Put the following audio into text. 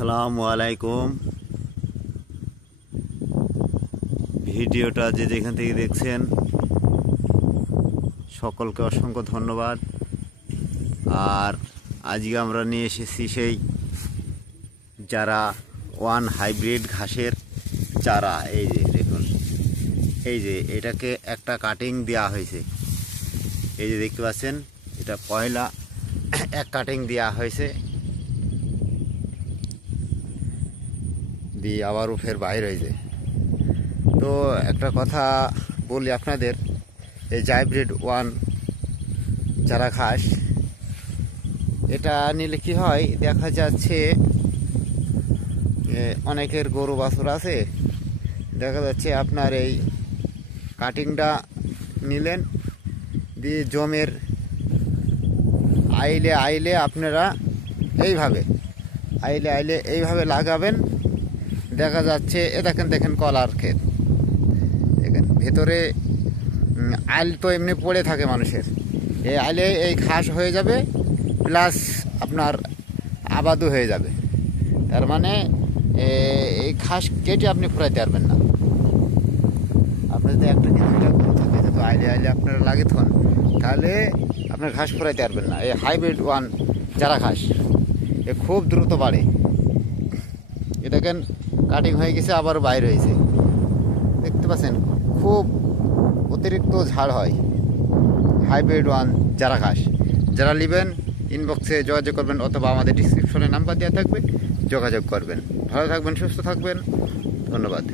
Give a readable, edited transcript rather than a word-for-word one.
আসসালামু আলাইকুম। ভিডিওটা যে যেখান থেকে দেখছেন সকলকে অসংখ্য ধন্যবাদ। আর আজকে আমরা নিয়ে এসেছি সেই যারা ওয়ান হাইব্রিড ঘাসের চারা। এই যে দেখুন, এই যে এটাকে একটা কাটিং দেওয়া হয়েছে। এই যে দেখতে পাচ্ছেন, এটা পয়লা এক কাটিং দেওয়া হয়েছে, দিয়ে আবারও ফের বাইর হয়েছে। তো একটা কথা বলি আপনাদের, এই হাইব্রিড ওয়ান চারা ঘাস এটা নিলে কি হয়, দেখা যাচ্ছে অনেকের গরু বাছুর আছে, দেখা যাচ্ছে আপনার এই কাটিংটা নিলেন, দিয়ে জমের আইলে আপনারা এইভাবে লাগাবেন। দেখা যাচ্ছে দেখেন কলার ক্ষেত, দেখেন ভেতরে আইল তো এমনি পড়ে থাকে মানুষের, এই আইলে এই ঘাস হয়ে যাবে, প্লাস আপনার আবাদও হয়ে যাবে। তার মানে এই ঘাস কেটে আপনি ফুরাইতে পারবেন না। আপনার যদি একটা কিছুটা গরু থাকে, যদি আইলে আপনারা লাগে থন, তাহলে আপনার ঘাস ফুরাইতে পারবেন না। এই হাইব্রিড ওয়ান চারা ঘাস এ খুব দ্রুত বাড়ে। এ দেখেন কাটিং হয়ে গেছে, আবার বাইর হয়েছে, দেখতে পাচ্ছেন, খুব অতিরিক্ত ঝাড় হয় হাইব্রিড ওয়ান চারা ঘাস। যারা নেবেন ইনবক্সে যোগাযোগ করবেন, অথবা আমাদের ডিসক্রিপশনে নাম্বার দেওয়া থাকবে, যোগাযোগ করবেন। ভালো থাকবেন, সুস্থ থাকবেন, ধন্যবাদ।